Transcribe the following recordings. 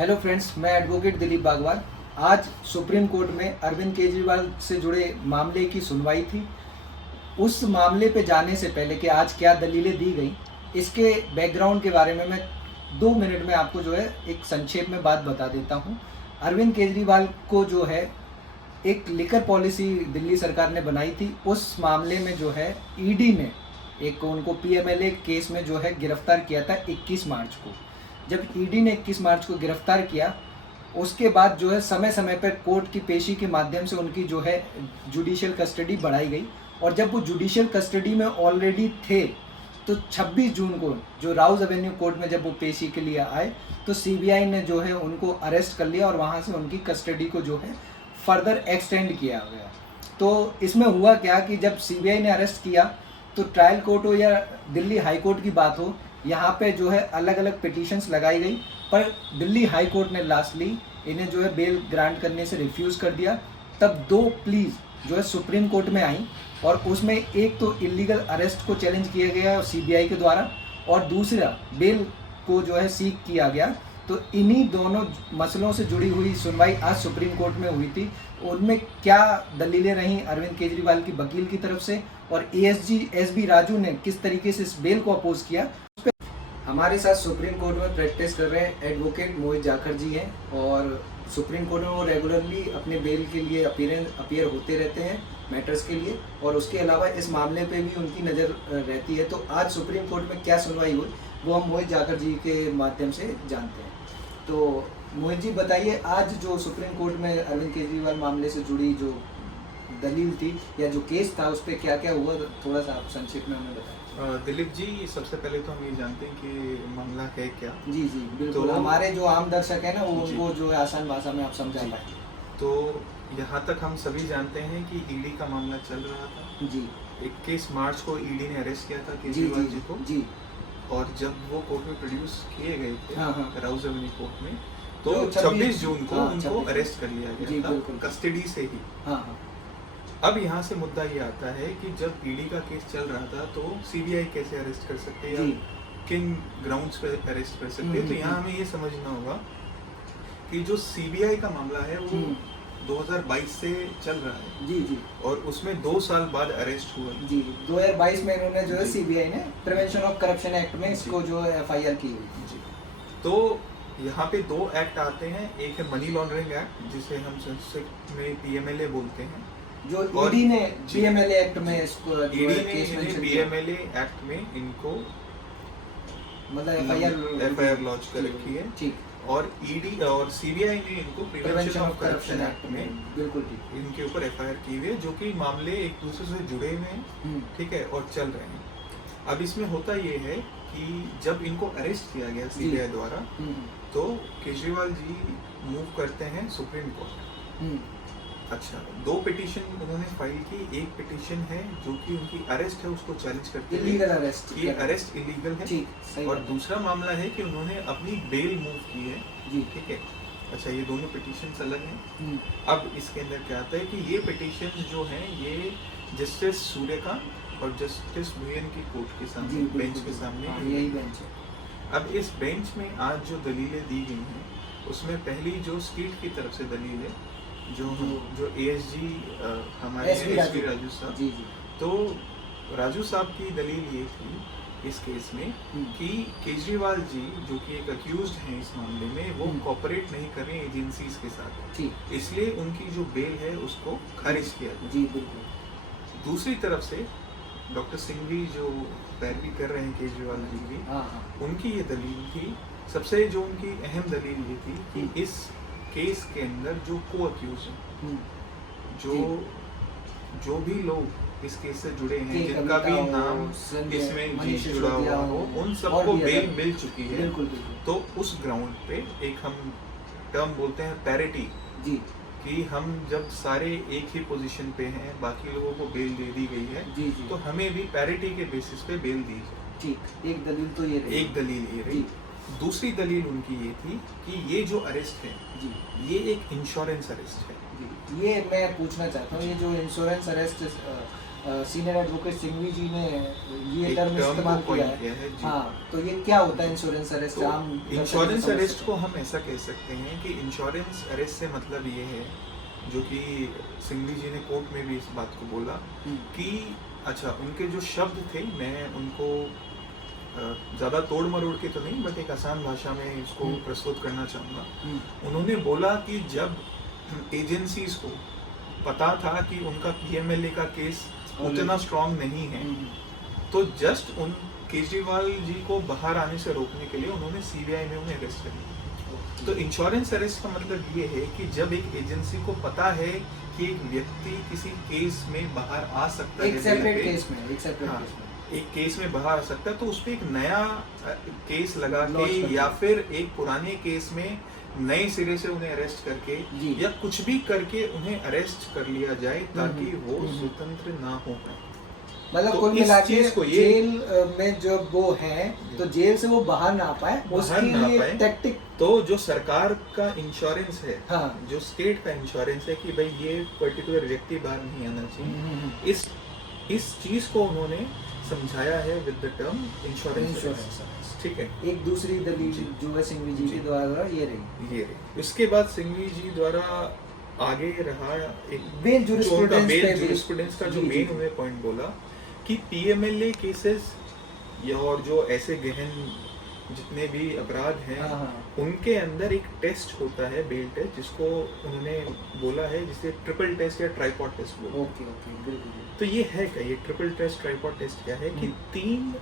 Hello friends, मैं advocate Dilip बागवान। आज सुप्रीम कोर्ट में अरविंद केजरीवाल से जुड़े मामले की सुनवाई थी। उस मामले पे जाने से पहले कि आज क्या दलीलें दी गई, इसके बैकग्राउंड के बारे में मैं 2 मिनट में आपको जो है एक संक्षेप में बात बता देता हूँ। अरविंद केजरीवाल को जो है एक लिकर पॉलिसी दिल्ली सरकार ने बनाई थी। उस मामले में जो है ईडी ने एक उनको पीएमएलए केस में जो है गिरफ्तार किया था 21 मार्च को। जब ईडी ने 21 मार्च को गिरफ्तार किया, उसके बाद जो है समय समय पर कोर्ट की पेशी के माध्यम से उनकी जो है जुडिशियल कस्टडी बढ़ाई गई। और जब वो जुडिशियल कस्टडी में ऑलरेडी थे तो 26 जून को जो राउज एवेन्यू कोर्ट में जब वो पेशी के लिए आए तो सीबीआई ने जो है उनको अरेस्ट कर लिया और वहाँ से उनकी कस्टडी को जो है फर्दर एक्सटेंड किया गया। तो इसमें हुआ क्या कि जब सीबीआई ने अरेस्ट किया तो ट्रायल कोर्ट हो या दिल्ली हाई कोर्ट की बात हो, यहाँ पे जो है अलग अलग पिटीशंस लगाई गई, पर दिल्ली हाई कोर्ट ने लास्टली इन्हें जो है बेल ग्रांट करने से रिफ्यूज़ कर दिया। तब 2 प्लीज जो है सुप्रीम कोर्ट में आई और उसमें एक तो इलीगल अरेस्ट को चैलेंज किया गया सीबीआई के द्वारा और दूसरा बेल को जो है सीक किया गया। तो इन्हीं दोनों मसलों से जुड़ी हुई सुनवाई आज सुप्रीम कोर्ट में हुई थी। उनमें क्या दलीलें रहीं अरविंद केजरीवाल की वकील की तरफ से और एएसजी एसबी राजू ने किस तरीके से इस बेल को अपोज किया। हमारे साथ सुप्रीम कोर्ट में प्रैक्टिस कर रहे एडवोकेट मोहित जाखड़ जी हैं और सुप्रीम कोर्ट में वो रेगुलरली अपने बेल के लिए अपीयर होते रहते हैं मैटर्स के लिए, और उसके अलावा इस मामले पे भी उनकी नज़र रहती है। तो आज सुप्रीम कोर्ट में क्या सुनवाई हुई वो हम मोहित जाखड़ जी के माध्यम से जानते हैं। तो मोहित जी बताइए, आज जो सुप्रीम कोर्ट में अरविंद केजरीवाल मामले से जुड़ी जो दलील थी या जो केस था उस पर क्या क्या हुआ, थोड़ा सा आप संक्षिप्त में हमें बताएं। दिलीप जी, सबसे पहले तो हम ये जानते हैं कि मामला है क्या। जी जी बिल्कुल, तो हमारे जो आम दर्शक है ना वो उनको जो है आसान भाषा में आप समझा पाए। तो यहाँ तक हम सभी जानते हैं कि ईडी का मामला चल रहा था जी। 21 मार्च को ईडी ने अरेस्ट किया था केजरीवाल जी को जी। और जब वो कोर्ट में प्रोड्यूस किए गए थे राउज एवेन्यू कोर्ट में, तो 26 जून को उनको अरेस्ट कर लिया गया था कस्टडी से ही। अब यहाँ से मुद्दा ये आता है कि जब ईडी का केस चल रहा था तो सीबीआई कैसे अरेस्ट कर सकते हैं या किन ग्राउंड्स पे अरेस्ट कर सकते हैं। तो यहाँ हमें ये समझना होगा कि जो सीबीआई का मामला है वो 2022 से चल रहा है। जी जी। और उसमें 2 साल बाद अरेस्ट हुआ। जी, 2022 में इन्होंने जो है सीबीआई ने प्रिवेंशन ऑफ करप्शन एक्ट में इसको जो है एफआईआर की हुई। जी। तो यहाँ पे 2 एक्ट आते हैं, एक है मनी लॉन्ड्रिंग एक्ट जिसे हम संस्कृत में पीएमएलए बोलते हैं, जो ईडी ने पीएमएलए एक्ट में इसको पीएमएलए एक्ट में इनको मतलब एफआईआर लॉन्च कर रखी है। ठीक। और ईडी और सीबीआई ने इनको प्रिवेंशन ऑफ करप्शन एक्ट में बिल्कुल ठीक इनके ऊपर एफआईआर की हुई है, जो कि मामले एक दूसरे से जुड़े हुए हैं। ठीक है, और चल रहे हैं। अब इसमें होता ये है कि जब इनको अरेस्ट किया गया सीबीआई द्वारा तो केजरीवाल जी मूव करते हैं सुप्रीम कोर्ट। अच्छा, 2 पिटीशन उन्होंने फाइल की। एक पिटीशन है जो कि उनकी अरेस्ट है उसको चैलेंज करते हैं, इलीगल अरेस्ट, ये अरेस्ट इलीगल है। और दूसरा मामला है कि उन्होंने अपनी बेल मूव की है। ठीक है। अच्छा, ये दोनों पिटीशन अलग हैं। अब इसके अंदर क्या आता है कि ये पिटीशन जो है ये जस्टिस सूर्यकांत और जस्टिस भुयन की कोर्ट के सामने बेंच के सामने यही बेंच है। अब इस बेंच में आज जो दलीलें दी गई हैं उसमें पहली जो स्टेट की तरफ से दलील है जो एएसजी हमारे एसपी राजू साहब जी, तो राजू साहब की दलील ये थी इस केस में कि केजरीवाल जी जो कि एक अक्यूज्ड हैं इस मामले में, वो कोऑपरेट नहीं कर रहे हैं एजेंसीज के साथ, इसलिए उनकी जो बेल है उसको खारिज किया गया। जी बिल्कुल। दूसरी तरफ से डॉक्टर सिंघवी जो पैरवी कर रहे हैं केजरीवाल जी की, उनकी ये दलील थी, सबसे जो उनकी अहम दलील ये थी कि इस केस के अंदर जो को अक्यूज हैं, जो भी लोग इस केस से जुड़े हैं, जिनका भी नाम इसमें जुड़ा हुआ हो, उन सबको बेल मिल चुकी है। तो उस ग्राउंड पे एक हम टर्म बोलते हैं पैरिटी, कि हम जब सारे एक ही पोजीशन पे हैं, बाकी लोगों को बेल दे दी गई है, तो हमें भी पैरिटी के बेसिस पे बेल दी जाए। ठीक, एक दलील तो ये रही। एक दलील ये रही। दूसरी दलील उनकी ये थी कि ये जो अरेस्ट है ये एक इंश्योरेंस अरेस्ट है। ये मैं पूछना चाहता हूँ, ये जो insurance arrest senior advocate Singhvi ji ने ये टर्म इस्तेमाल किया है। हाँ, तो ये क्या होता है इंश्योरेंस अरेस्ट? इंश्योरेंस अरेस्ट को हम ऐसा कह सकते हैं कि इंश्योरेंस अरेस्ट से मतलब ये है, जो कि सिंघवी जी ने कोर्ट में भी इस बात को बोला कि अच्छा, उनके जो शब्द थे, मैं उनको ज़्यादा तोड़ मरोड़ के तो नहीं, बट एक आसान भाषा में इसको प्रस्तुत करना चाहूँगा। उन्होंने बोला कि जब एजेंसीज को पता था कि उनका पीएमएलए का केस उतना स्ट्रांग नहीं है, तो जस्ट उन केजरीवाल जी को बाहर आने से रोकने के लिए उन्होंने सीबीआई में उन्हें अरेस्ट कर लिया। तो इंश्योरेंस अरेस्ट का मतलब ये है कि जब एक एजेंसी को पता है कि एक व्यक्ति किसी केस में बाहर आ सकता है, एक केस में बाहर आ सकता है, तो उस पर एक नया केस लगा के या फिर एक पुराने केस में नए सिरे से उन्हें अरेस्ट करके या कुछ भी करके उन्हें अरेस्ट कर लिया जाए ताकि वो स्वतंत्र ना हो पाए। मतलब कुल मिला के जेल में जब वो है तो जेल से वो बाहर ना आ पाए, उसके लिए टैक्टिक। तो जो सरकार का इंश्योरेंस है, हाँ, जो स्टेट का इंश्योरेंस है कि भाई ये पर्टिकुलर व्यक्ति बाहर नहीं आना चाहिए, इस चीज को उन्होंने समझाया है विद द टर्म इंश्योरेंस। ठीक है, एक दूसरी दलील जो है सिंघवी जी के द्वारा ये रही। उसके बाद सिंघवी जी द्वारा आगे रहा एक बेल जूरिस्प्रूडेंस का जो मेन उन्होंने पॉइंट बोला कि पीएमएलए केसेस या और जो ऐसे गहन जितने भी अपराध हैं, उनके अंदर एक टेस्ट होता है, बेल टेस्ट, जिसको उन्होंने बोला है जिसे ट्रिपल टेस्ट या ट्राइपॉड टेस्ट बोलते हैं। ओके, तो ये है क्या, ये ट्रिपल टेस्ट ट्राइपॉड टेस्ट क्या है कि 3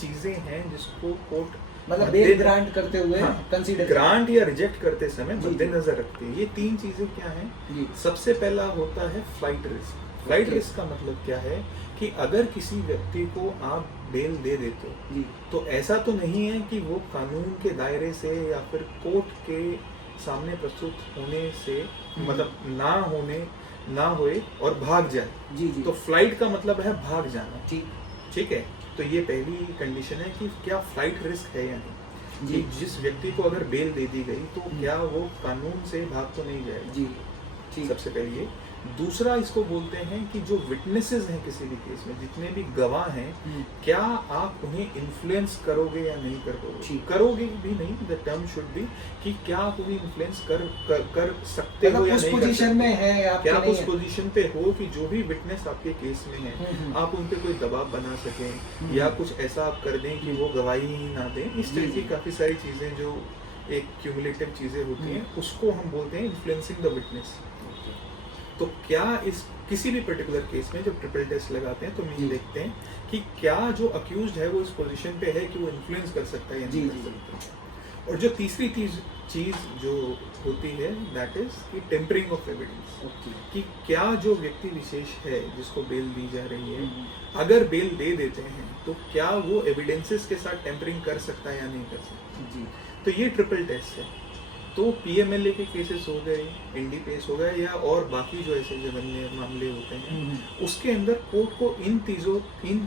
चीजें हैं जिसको कोर्ट मतलब बेल ग्रांट करते हुए कंसीडर ग्रांट या रिजेक्ट करते समय मद्देनजर रखते हैं। ये 3 चीजें क्या हैं? सबसे पहला होता है फ्लाइट रिस्क। फ्लाइट रिस्क का मतलब क्या है कि अगर किसी व्यक्ति को आप बेल दे देते हो तो ऐसा तो नहीं है कि वो कानून के दायरे से या फिर कोर्ट के सामने प्रस्तुत होने से मतलब ना होए और भाग जाए। तो फ्लाइट का मतलब है भाग जाना। ठीक है, तो ये पहली कंडीशन है कि क्या फ्लाइट रिस्क है या नहीं, कि जिस व्यक्ति को अगर बेल दे दी गई तो क्या वो कानून से भाग तो नहीं जाएगा। सबसे पहले ये। दूसरा इसको बोलते हैं कि जो विटनेसेस हैं किसी भी केस में, जितने भी गवाह हैं, क्या आप उन्हें इन्फ्लुएंस करोगे या नहीं करोगे भी नहीं, द टर्म शुड बी कि क्या आप उन्हें इन्फ्लुएंस कर सकते हो या नहीं पोजीशन में है, क्या आप उस पोजीशन पे हो कि जो भी विटनेस आपके केस में है आप उन पे कोई दबाव बना सकें या कुछ ऐसा आप कर दें कि वो गवाही ही ना दें। इस तरह की काफी सारी चीजें जो एक क्यूमुलेटिव चीजें होती हैं, उसको हम बोलते हैं इन्फ्लुएंसिंग द विटनेस। तो क्या इस किसी भी पर्टिकुलर केस में जब ट्रिपल टेस्ट लगाते हैं तो हम ये देखते हैं कि क्या जो अक्यूज्ड है वो इस पोजीशन पे है कि वो इन्फ्लुएंस कर सकता है या नहीं कर सकता। और जो तीसरी चीज जो होती है दैट इज कि टेम्परिंग ऑफ एविडेंस, कि क्या जो व्यक्ति विशेष है जिसको बेल दी जा रही है, अगर बेल दे देते हैं तो क्या वो एविडेंसेस के साथ टेम्परिंग कर सकता है या नहीं कर सकता। तो ये ट्रिपल टेस्ट है। तो पीएमएलए के केसेस हो गए, एनडीपीएस हो गए या और बाकी जो ऐसे जघन्य मामले होते हैं, उसके अंदर कोर्ट को इन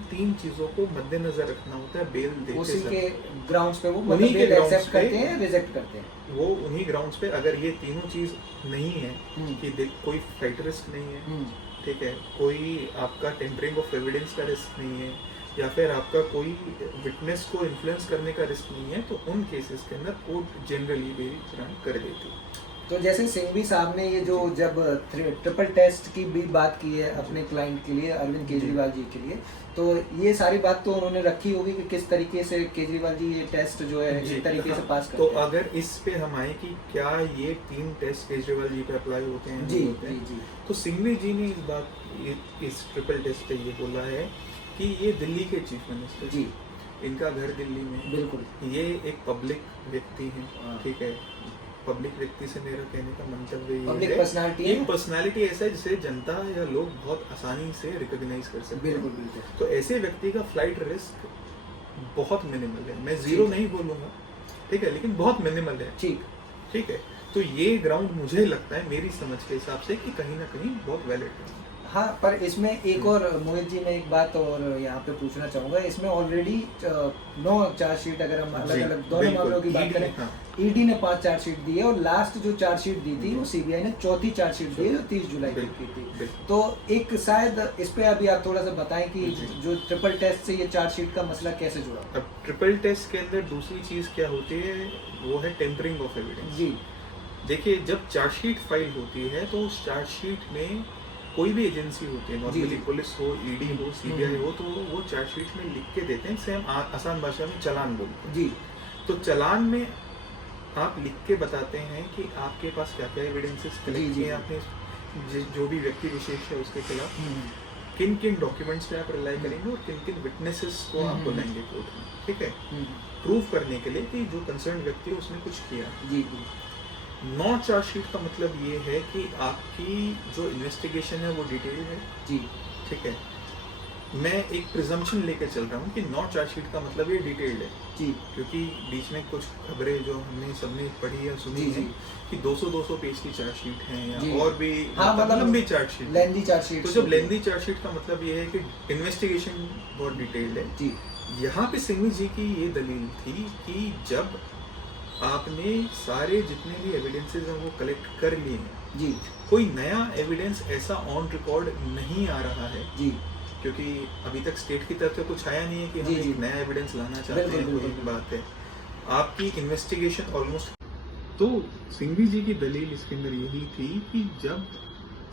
3 चीजों को मद्देनजर रखना होता है बेल देते समय। उसी के ग्राउंड्स पे वो उन्हीं के एक्सेप्ट करते हैं, रिजेक्ट करते हैं। वो उन्हीं ग्राउंड्स पे अगर ये तीनों चीज नहीं है कि कोई फ्लाइट रिस्क नहीं है, ठीक है, कोई आपका टेम्परिंग ऑफ एविडेंस का रिस्क नहीं है या फिर आपका कोई विटनेस को इन्फ्लुएंस करने का रिस्क नहीं है, तो उन केसेस के अंदर कोर्ट जनरली बेल ग्रांट कर देती है। तो जैसे सिंघवी साहब ने ये जो जब ट्रिपल टेस्ट की भी बात की है अपने क्लाइंट के लिए, अरविंद केजरीवाल जी के लिए, तो ये सारी बात तो उन्होंने रखी होगी कि किस तरीके से केजरीवाल जी ये टेस्ट जो है इस तरीके से पास करते हैं। तो अगर इस पे हम आए कि क्या ये 3 टेस्ट केजरीवाल जी पे अप्लाई होते हैं, जी, तो सिंघवी जी ने इस ट्रिपल टेस्ट पे ये बोला है कि ये दिल्ली के चीफ मिनिस्टर जी, इनका घर दिल्ली में, बिल्कुल, ये एक पब्लिक व्यक्ति हैं, ठीक है। पब्लिक व्यक्ति से मेरा कहने का मंतव्य ये है, एक पर्सनालिटी ऐसा है जिसे जनता या लोग बहुत आसानी से रिकॉग्नाइज कर सकते हैं। बिल्कुल। तो ऐसे व्यक्ति का फ्लाइट रिस्क बहुत मिनिमल है, मैं 0 नहीं बोलूँगा, ठीक है, लेकिन बहुत मिनिमल है। ठीक है, तो ये ग्राउंड मुझे लगता है मेरी समझ के हिसाब से कि कहीं ना कहीं बहुत वैलिड है। हाँ, पर इसमें एक और मोहित जी, मैं एक बात और यहाँ पे पूछना चाहूँगा। इसमें ऑलरेडी 9 चार्जशीट, अगर हम अलग अलग दोनों मामलों की बात करें, ईडी ने 5 चार्जशीट दी है और लास्ट जो चार्जशीट दी थी वो सीबीआई ने चौथी चार्जशीट दी है जो 30 जुलाई को की थी। तो एक शायद इस पे अभी आप थोड़ा सा बताएं कि जो ट्रिपल टेस्ट से ये चार्जशीट का मसला कैसे जुड़ा। अब ट्रिपल टेस्ट के अंदर दूसरी चीज क्या होती है, वो है टेम्परिंग ऑफ एविडेंस। जी देखिए, जब चार्जशीट फाइल होती है तो उस चार्जशीट में कोई भी एजेंसी होती है, नॉर्मली पुलिस हो, ईडी हो, सीबीआई हो, तो वो चार्जशीट में लिख के देते हैं, सेम आसान भाषा में चालान बोलते हैं। जी। तो चालान में आप लिख के बताते हैं कि आपके पास क्या क्या एविडेंसेस कलेक्ट किए आपने, जो भी व्यक्ति विशेष है उसके खिलाफ किन किन डॉक्यूमेंट्स पे आप रिलाई करेंगे और किन किन विटनेसेस को आप बुलाएंगे कोर्ट में, ठीक है, प्रूव करने के लिए कि जो कंसर्न व्यक्ति है उसने कुछ किया। जी। 9 चार्जशीट का मतलब ये है कि आपकी जो इन्वेस्टिगेशन है वो डिटेल है। जी, ठीक है। मैं एक प्रिजम्पशन लेके चल रहा हूँ कि 9 चार्जशीट का मतलब ये डिटेल्ड है। जी, क्योंकि बीच में कुछ खबरें जो हमने सबने पढ़ी या सुनी है कि 200 पेज की चार्जशीट है या और भी, हाँ, मतलब लंबी चार्जशीट, लेंथी चार्जशीट। तो जब लेंथी चार्जशीट का मतलब ये है कि इन्वेस्टिगेशन बहुत डिटेल्ड है। जी, यहाँ पे सिंघवी जी की ये दलील थी कि जब आपने सारे जितने भी एविडेंसेस हैं वो कलेक्ट कर लिए हैं, जी, कोई नया एविडेंस ऐसा ऑन रिकॉर्ड नहीं आ रहा है। जी, क्योंकि अभी तक स्टेट की तरफ से कुछ आया नहीं है कि हम एक नया एविडेंस लाना चाहते हैं, कोई एक बात है। आपकी इन्वेस्टिगेशन ऑलमोस्ट, तो सिंघवी जी की दलील इसके अंदर यही थी कि जब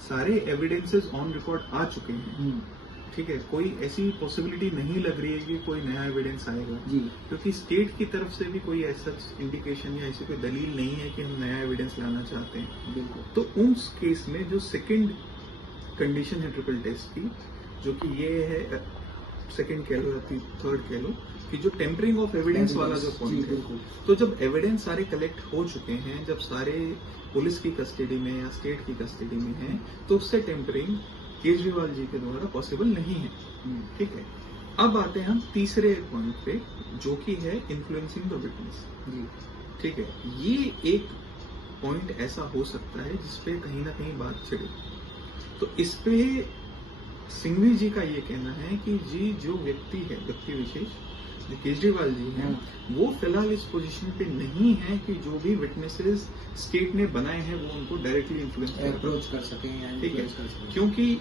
सारे एविडेंसेस ऑन रिकॉर्ड आ चुके हैं, ठीक है, कोई ऐसी पॉसिबिलिटी नहीं लग रही है कि कोई नया एविडेंस आएगा। जी, क्योंकि स्टेट की तरफ से भी कोई ऐसा इंडिकेशन या ऐसी कोई दलील नहीं है कि हम नया एविडेंस लाना चाहते हैं। बिल्कुल। तो उस केस में जो सेकंड कंडीशन है ट्रिपल टेस्ट की, जो कि ये है, सेकंड कह लो या थर्ड कह लो, कि जो टेम्परिंग ऑफ एविडेंस वाला जो पॉइंट है, तो जब एविडेंस सारे कलेक्ट हो चुके हैं, जब सारे पुलिस की कस्टडी में या स्टेट की कस्टडी में है, तो उससे टेम्परिंग केजरीवाल जी के द्वारा पॉसिबल नहीं है। ठीक है। अब आते हैं हम तीसरे पॉइंट पे, जो कि है इन्फ्लुएंसिंग द विटनेस। ठीक है, ये एक पॉइंट ऐसा हो सकता है जिसपे कहीं ना कहीं बात छिड़े। तो इस पे सिंघवी जी का ये कहना है कि जी जो व्यक्ति है, व्यक्ति विशेष जो केजरीवाल जी हैं, वो फिलहाल इस पोजीशन पे नहीं है कि जो भी विटनेसेस स्टेट ने बनाए हैं वो उनको डायरेक्टली अप्रोच कर सके। ठीक है, क्योंकि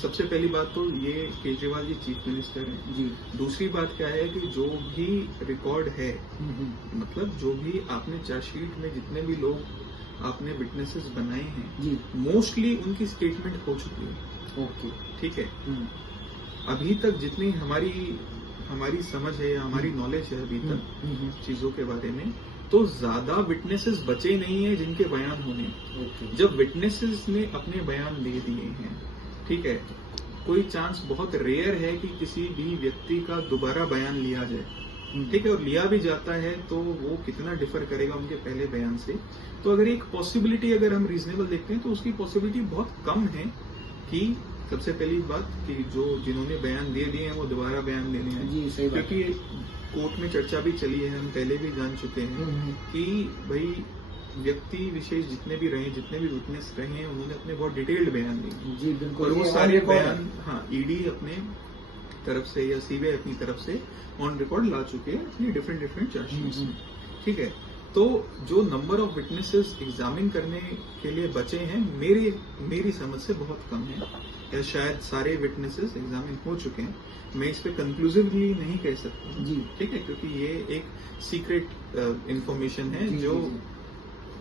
सबसे पहली बात तो ये केजरीवाल जी चीफ मिनिस्टर हैं। जी। दूसरी बात क्या है कि जो भी रिकॉर्ड है, मतलब जो भी आपने चार्जशीट में जितने भी लोग आपने विटनेसेस बनाए हैं, मोस्टली उनकी स्टेटमेंट हो चुकी है। ओके, ठीक है। अभी तक जितनी हमारी समझ है या हमारी नॉलेज है अभी तक चीजों के बारे में, तो ज्यादा विटनेसेस बचे नहीं है जिनके बयान होने। जब विटनेसेस ने अपने बयान दे दिए हैं, ठीक है, कोई चांस बहुत रेयर है कि किसी भी व्यक्ति का दोबारा बयान लिया जाए। ठीक है, और लिया भी जाता है तो वो कितना डिफर करेगा उनके पहले बयान से। तो अगर एक पॉसिबिलिटी अगर हम रीजनेबल देखते हैं तो उसकी पॉसिबिलिटी बहुत कम है कि सबसे पहली बात कि जो जिन्होंने बयान दे दिए हैं वो दोबारा बयान देने हैं। जी, सही बात। क्योंकि कोर्ट में चर्चा भी चली है, हम पहले भी जान चुके हैं कि भाई व्यक्ति विशेष जितने भी रहे, जितने भी विटनेस रहे हैं, उन्होंने अपने बहुत डिटेल्ड बयान दिए। जी बिल्कुल। और वो सारे बयान, हाँ, ईडी अपने तरफ से या सीबीआई अपनी तरफ से ऑन रिकॉर्ड ला चुके हैं अपनी डिफरेंट चार्जशीट्स में। ठीक है, तो जो नंबर ऑफ विटनेसेस एग्जामिन करने के लिए बचे हैं, मेरी समझ से बहुत कम है, या शायद सारे विटनेसेस एग्जामिन हो चुके हैं। मैं इस पे कंक्लूसिवली नहीं कह सकता। जी, ठीक है, क्योंकि ये एक सीक्रेट इंफॉर्मेशन है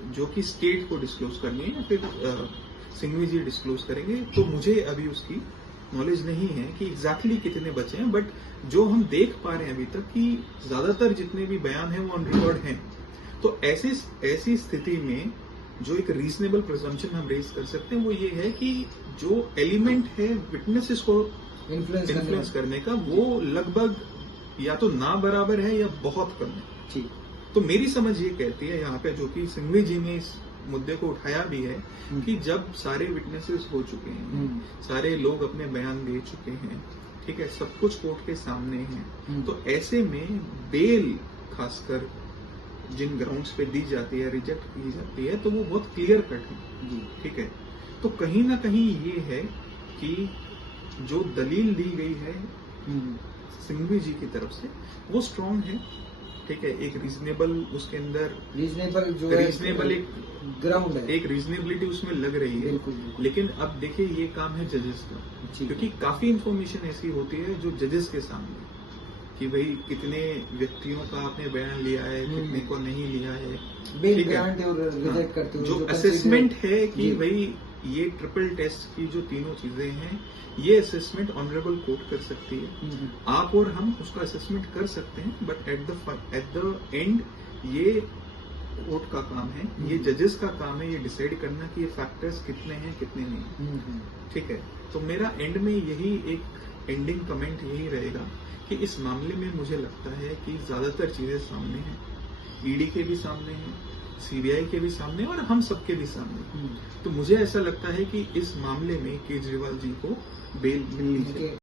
जो कि स्टेट को डिस्क्लोज करनी है या फिर सिंघवी जी डिस्क्लोज करेंगे। तो मुझे अभी उसकी नॉलेज नहीं है कि एग्जैक्टली कितने बचे हैं, बट जो हम देख पा रहे हैं अभी तक कि ज्यादातर जितने भी बयान हैं वो ऑन रिकॉर्ड हैं। तो ऐसी स्थिति में जो एक रीजनेबल प्रिजम्पशन हम रेज कर सकते हैं वो ये है कि जो एलिमेंट है विटनेसेस को इन्फ्लुएंस करने का, वो लगभग या तो ना बराबर है या बहुत कम है। ठीक। तो मेरी समझ ये कहती है यहाँ पे, जो कि सिंघवी जी ने इस मुद्दे को उठाया भी है, कि जब सारे विटनेसेस हो चुके हैं, सारे लोग अपने बयान दे चुके हैं, ठीक है, सब कुछ कोर्ट के सामने है, तो ऐसे में बेल खासकर जिन ग्राउंड्स पे दी जाती है, रिजेक्ट की जाती है, तो वो बहुत क्लियर कट है। जी, ठीक है। तो कहीं ना कहीं ये है कि जो दलील दी गई है सिंघवी जी की तरफ से वो स्ट्रॉन्ग है, ठीक है, एक रीजनेबल उसके अंदर रीजनेबल एक ग्राउंड है, एक रीजनेबिलिटी उसमें लग रही है। बिल्कुल। लेकिन अब देखिए ये काम है जजेस का, क्योंकि काफी इंफॉर्मेशन ऐसी होती है जो जजेस के सामने कि भाई कितने व्यक्तियों का आपने बयान लिया है, कितने को नहीं लिया है, ठीक है। जो असेसमेंट है कि भाई ये ट्रिपल टेस्ट की जो तीनों चीजें हैं, ये असेसमेंट ऑनरेबल कोर्ट कर सकती है, आप और हम उसका असेसमेंट कर सकते हैं, बट एट द एंड ये कोर्ट का काम है, ये जजेस का काम है ये डिसाइड करना कि ये फैक्टर्स कितने हैं कितने नहीं, ठीक है। तो मेरा एंड में यही एक एंडिंग कमेंट यही रहेगा कि इस मामले में मुझे लगता है कि ज्यादातर चीजें सामने हैं, ईडी के भी सामने हैं, सीबीआई के भी सामने और हम सबके भी सामने। तो मुझे ऐसा लगता है कि इस मामले में केजरीवाल जी को बेल मिलनी चाहिए।